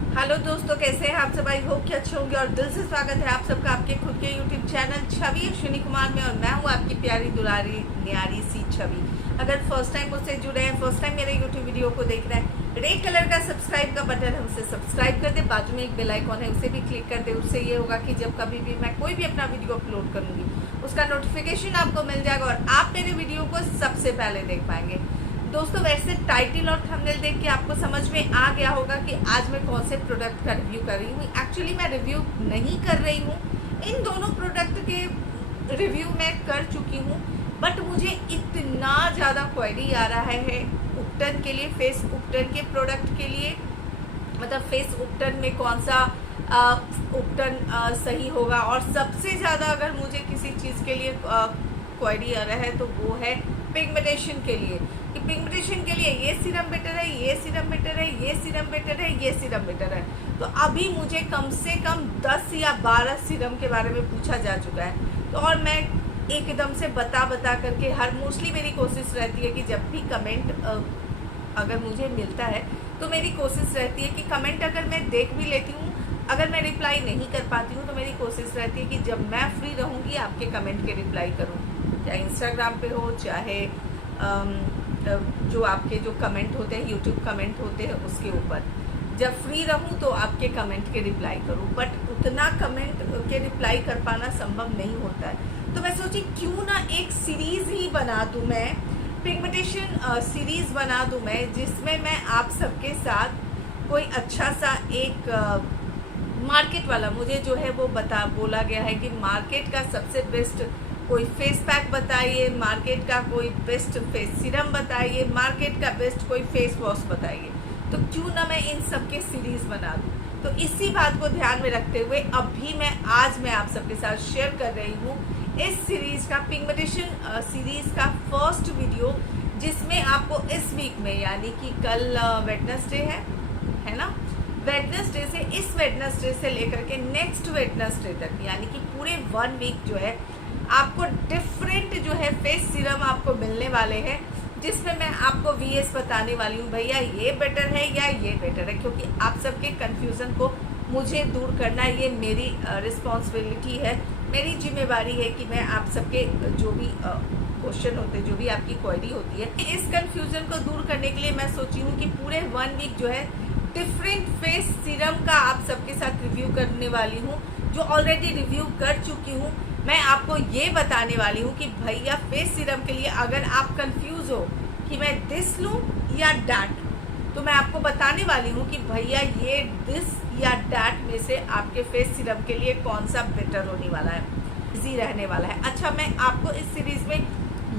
Hello दोस्तों, कैसे हैं आप सब? आई होप कि अच्छे होंगे और दिल से स्वागत है आप सबका आपके खुद के यूट्यूब चैनल छवि अश्विनी कुमार में। और मैं हूं आपकी प्यारी दुलारी न्यारी सी छवि। अगर फर्स्ट टाइम मुझसे जुड़े हैं, फर्स्ट टाइम मेरे यूट्यूब वीडियो को देख रहे हैं, रेड कलर का सब्सक्राइब का बटन है, उसे सब्सक्राइब कर दे। बाजू में एक बेल आइकॉन है, उसे भी क्लिक कर दे। उससे ये होगा कि जब कभी भी मैं कोई भी अपना वीडियो अपलोड करूंगी उसका नोटिफिकेशन आपको मिल जाएगा और आप मेरे वीडियो को सबसे पहले देख पाएंगे। दोस्तों, वैसे टाइटल और थंबनेल देख के आपको समझ में आ गया होगा कि आज मैं कौन से प्रोडक्ट का रिव्यू कर रही हूँ। एक्चुअली मैं रिव्यू नहीं कर रही हूँ, इन दोनों प्रोडक्ट के रिव्यू मैं कर चुकी हूँ, बट मुझे इतना ज़्यादा क्वेरी आ रहा है उपटन के लिए, फेस उपटन के प्रोडक्ट के लिए। मतलब फेस उपटन में कौन सा उपटन सही होगा। और सबसे ज़्यादा अगर मुझे किसी चीज़ के लिए क्वेरी आ रहा है तो वो है पिगमेंटेशन के लिए, कि पिगमेंटेशन के लिए ये सीरम बेटर है, ये सीरम बेटर है, ये सीरम बेटर है, ये सीरम बेटर है। तो अभी मुझे कम से कम 10 या 12 सीरम के बारे में पूछा जा चुका है। तो और मैं एकदम से बता करके हर मोस्टली मेरी कोशिश रहती है कि जब भी कमेंट अगर मुझे मिलता है तो मेरी कोशिश रहती है कि कमेंट अगर मैं देख भी लेती हूँ, अगर मैं रिप्लाई नहीं कर पाती हूँ तो मेरी कोशिश रहती है कि जब मैं फ्री रहूँगी आपके कमेंट के रिप्लाई करूँ, चाहे इंस्टाग्राम पे हो, चाहे जो आपके जो कमेंट होते हैं, यूट्यूब कमेंट होते हैं, उसके ऊपर जब फ्री रहूं तो आपके कमेंट के रिप्लाई करूं। बट उतना कमेंट के रिप्लाई कर पाना संभव नहीं होता है। तो मैं सोची क्यों ना एक सीरीज ही बना दूं, मैं पिगमेंटेशन सीरीज बना दूं मैं, जिसमें मैं आप सबके साथ कोई अच्छा सा एक मार्केट वाला, मुझे जो है वो बोला गया है कि मार्केट का सबसे बेस्ट कोई फेस पैक बताइए, मार्केट का कोई बेस्ट फेस सीरम बताइए, मार्केट का बेस्ट कोई फेस वॉश बताइए। तो क्यों ना मैं इन सब के सीरीज बना दूं। तो इसी बात को ध्यान में रखते हुए आज मैं आप सबके साथ शेयर कर रही हूँ इस सीरीज का, पिगमेंटेशन सीरीज का फर्स्ट वीडियो, जिसमें आपको इस वीक में, यानी कि कल वेडनेसडे है ना, वेडनेसडे से, इस वेडनेसडे से लेकर के नेक्स्ट वेडनेसडे तक, यानी कि पूरे 1 वीक जो है आपको डिफरेंट जो है फेस सीरम आपको मिलने वाले हैं, जिसमें मैं आपको वीएस बताने वाली हूँ, भैया ये बेटर है या ये बेटर है। क्योंकि आप सबके कंफ्यूजन को मुझे दूर करना ये मेरी रिस्पॉन्सिबिलिटी है, मेरी जिम्मेवारी है कि मैं आप सबके जो भी क्वेश्चन होते हैं, जो भी आपकी क्वेरी होती है, इस कंफ्यूजन को दूर करने के लिए मैं सोची हूँ कि पूरे 1 वीक जो है डिफरेंट फेस सीरम का आप सबके साथ रिव्यू करने वाली हूँ। जो ऑलरेडी रिव्यू कर चुकी हूँ, मैं आपको ये बताने वाली हूँ कि भैया फेस सीरम के लिए अगर आप कंफ्यूज हो कि मैं दिस लूँ या डैट, तो मैं आपको बताने वाली हूँ कि भैया ये दिस या डैट में से आपके फेस सीरम के लिए कौन सा बेटर होने वाला है, इजी रहने वाला है। अच्छा, मैं आपको इस सीरीज में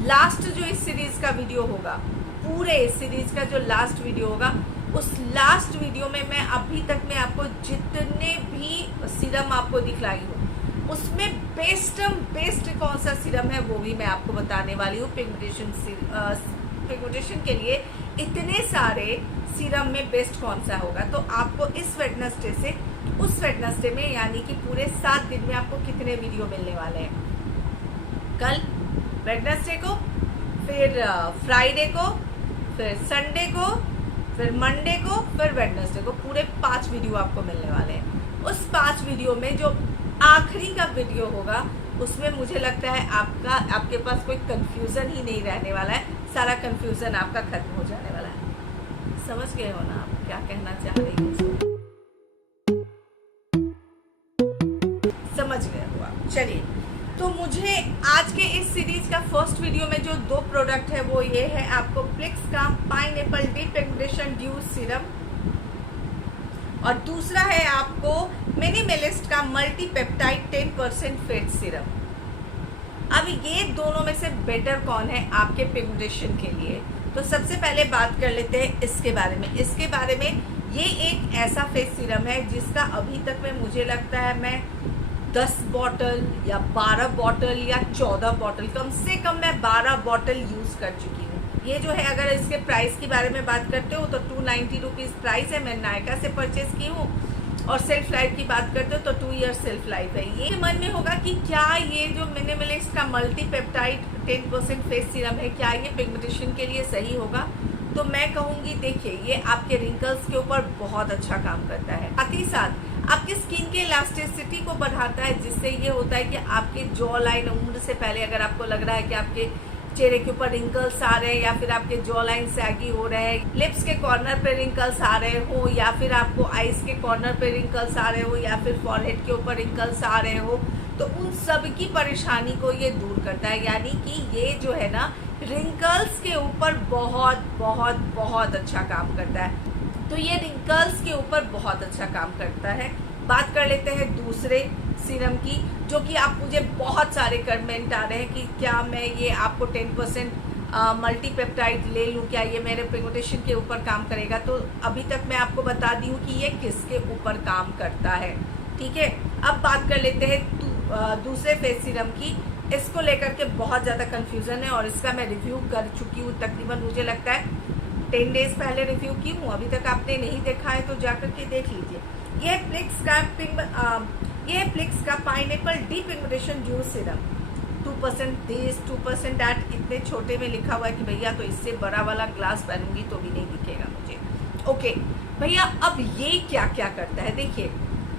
लास्ट जो इस सीरीज का वीडियो होगा, पूरे इस सीरीज का जो लास्ट वीडियो होगा, उस लास्ट वीडियो में मैं अभी तक में आपको जितने भी सीरम आपको दिखलाई हूँ उसमें बेस्ट कौन सा सीरम है वो भी मैं आपको बताने वाली हूँ। पिगमेंटेशन के लिए इतने सारे सीरम में बेस्ट कौन सा होगा। तो आपको इस वेडनेसडे से उस वेडनेसडे में, यानी कि पूरे 7 दिन में आपको कितने वीडियो मिलने वाले हैं, कल वेडनेसडे को, फिर फ्राइडे को, फिर संडे को, फिर मंडे को, फिर वेडनेसडे को, पूरे 5 वीडियो आपको मिलने वाले हैं। उस 5 वीडियो में जो आखिरी का वीडियो होगा उसमें मुझे लगता है आपके पास कोई कंफ्यूजन ही नहीं रहने वाला है, सारा कंफ्यूजन आपका खत्म हो जाने वाला है। समझ गए हो ना आप क्या कहना चाह रही हूँ? समझ गए हो आप। चलिए, तो मुझे आज के इस सीरीज का फर्स्ट वीडियो में जो 2 प्रोडक्ट है वो ये है आपको प्लिक्स का पाइनएप्पल डिपिगमेंटेशन ड्यूस सीरम, और दूसरा है आपको मिनिमलिस्ट का मल्टी पेप्टाइड 10% फैट सीरम। अब ये दोनों में से बेटर कौन है आपके पिगमेंटेशन के लिए? तो सबसे पहले बात कर लेते हैं इसके बारे में। इसके बारे में, ये एक ऐसा फेस सीरम है जिसका अभी तक में मुझे लगता है मैं 10 बॉटल या 12 बॉटल या 14 बॉटल, कम से कम मैं 12 बॉटल यूज कर चुकी हूँ। ये जो है, अगर इसके प्राइस के बारे में बात करते हो तो 290 रुपीज़ प्राइस है। मैं नायका से परचेज की हूँ। और सेल्फ लाइफ की बात करते हो तो 2 ईयर सेल्फ लाइफ है। ये मन में होगा कि क्या ये जो मिनिमलिस्ट का मल्टी पेप्टाइड 10% फेस सीरम है, क्या ये पिगमेंटेशन के लिए सही होगा? तो मैं कहूँगी देखिए ये आपके रिंकल्स के ऊपर बहुत अच्छा काम करता है। साथ ही साथ आपकी स्किन के इलास्टिसिटी को बढ़ाता है, जिससे ये होता है कि आपके जॉ लाइन, उम्र से पहले अगर आपको लग रहा है कि आपके चेहरे के ऊपर रिंकल्स आ रहे हैं या फिर आपके जॉ लाइन सैगी हो रहे हैं, लिप्स के कॉर्नर पे रिंकल्स आ रहे हो या फिर आपको आईज के कॉर्नर पे रिंकल्स आ रहे हो या फिर फॉरहेड के ऊपर रिंकल्स आ रहे हो, तो उन सब की परेशानी को ये दूर करता है। यानी कि ये जो है ना रिंकल्स के ऊपर बहुत बहुत बहुत अच्छा काम करता है। तो ये रिंकल्स के ऊपर बहुत अच्छा काम करता है। बात कर लेते हैं दूसरे सीरम की, जो कि आप मुझे बहुत सारे कमेंट आ रहे हैं कि क्या मैं ये आपको 10% मल्टीपेप्टाइड ले लूँ, क्या ये मेरे पिगमेंटेशन के ऊपर काम करेगा। तो अभी तक मैं आपको बता दी हूँ कि ये किसके ऊपर काम करता है। ठीक है, अब बात कर लेते हैं दूसरे फेस सीरम की। इसको लेकर के बहुत ज़्यादा कन्फ्यूज़न है और इसका मैं रिव्यू कर चुकी हूँ, तकरीबन मुझे लगता है 10 डेज पहले रिव्यू की हूँ। अभी तक आपने नहीं देखा है तो जाकर के देख लीजिए। ये प्लिक्स का pineapple D pigmentation juice serum 2% this 2% that, इतने छोटे में लिखा हुआ है कि भैया तो इससे बड़ा वाला ग्लास पहनूंगी तो भी नहीं दिखेगा मुझे। ओके भैया, अब ये क्या क्या करता है देखिए।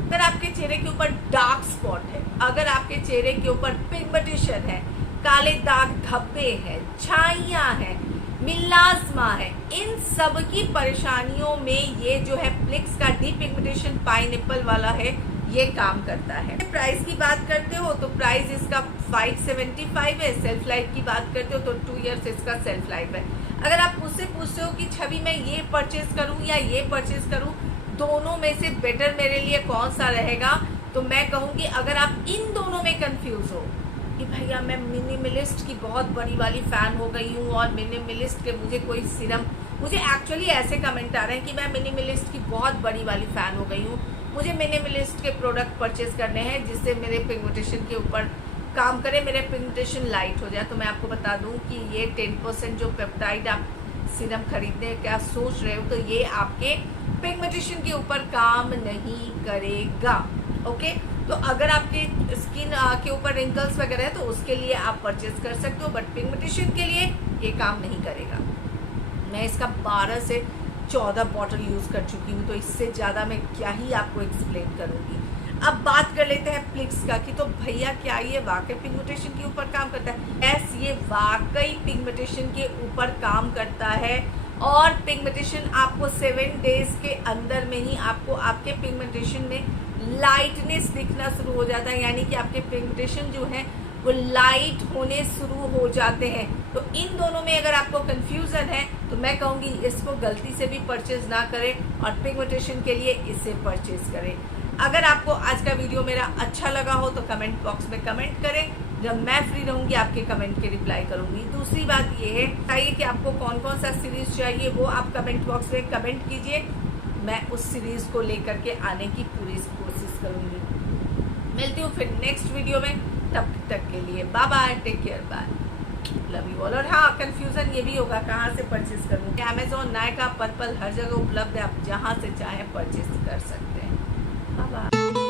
अगर आपके चेहरे के ऊपर डार्क स्पॉट है, अगर आपके चेहरे के ऊपर पिगमेंटेशन है, काले दाग धब्बे हैं, छाइयाँ हैं, मिलाज्मा है, इन सब की परेशानियों में ये जो है प्लिक्स का डी पिगमेंटेशन पाइनएप्पल वाला है, ये काम करता है। प्राइस की बात करते हो तो प्राइस इसका 575 है। सेल्फ लाइफ की बात करते हो तो 2 इयर्स इसका सेल्फ लाइफ है। अगर आप मुझसे पूछते हो कि छवि मैं ये परचेज करूं या ये परचेज करूं, दोनों में से बेटर मेरे लिए कौन सा रहेगा, तो मैं कहूँगी अगर आप इन दोनों में कंफ्यूज हो कि भैया मैं मिनिमलिस्ट की बहुत बड़ी वाली फ़ैन हो गई हूँ और मिनिमलिस्ट के मुझे कोई सीरम, मुझे एक्चुअली ऐसे कमेंट आ रहे हैं कि मैं मिनिमलिस्ट की बहुत बड़ी वाली फ़ैन हो गई हूँ, मुझे मिनिमलिस्ट के प्रोडक्ट परचेज करने हैं जिससे मेरे पिगमेंटेशन के ऊपर काम करे, मेरे पिगमेंटेशन लाइट हो जाए। तो मैं आपको बता दूं कि ये 10% जो पेप्टाइड आप सीरम खरीदने क्या सोच रहे हो, तो ये आपके पिगमेंटेशन के ऊपर काम नहीं करेगा। ओके, तो अगर आपके स्किन के ऊपर रिंकल्स वगैरह है तो उसके लिए आप परचेज कर सकते हो, बट पिगमेंटेशन के लिए ये काम नहीं करेगा। मैं इसका 12 से 14 बॉटल यूज़ कर चुकी हूँ, तो इससे ज़्यादा मैं क्या ही आपको एक्सप्लेन करूँगी। अब बात कर लेते हैं प्लिक्स का कि तो भैया क्या ये वाकई पिगमेंटेशन के ऊपर काम करता है। यस, ये वाकई पिगमेंटेशन के ऊपर काम करता है और पिगमेंटेशन आपको 7 डेज के अंदर में ही आपको आपके पिगमेंटेशन में लाइटनेस दिखना शुरू हो जाता है, यानी कि आपके पिगमेंटेशन जो है वो लाइट होने शुरू हो जाते हैं। तो इन दोनों में अगर आपको कंफ्यूजन है तो मैं कहूँगी इसको गलती से भी परचेज ना करें और पिगमेंटेशन के लिए इसे परचेज करें। अगर आपको आज का वीडियो मेरा अच्छा लगा हो तो कमेंट बॉक्स में कमेंट करें, जब मैं फ्री रहूँगी आपके कमेंट के रिप्लाई करूँगी। दूसरी बात ये है चाहिए कि आपको कौन कौन सा सीरीज़ चाहिए, वो आप कमेंट बॉक्स में कमेंट कीजिए, मैं उस सीरीज़ को लेकर के आने की पूरी कोशिश करूँगी। मिलती हूँ फिर नेक्स्ट वीडियो में, तब तक के लिए bye bye, take care, bye, love you all. और हाँ, कंफ्यूजन ये भी होगा कहाँ से परचेज करूँ। अमेजोन, नायका, पर्पल हर जगह उपलब्ध है, आप जहाँ से चाहें परचेज कर सकते हैं। Bye bye.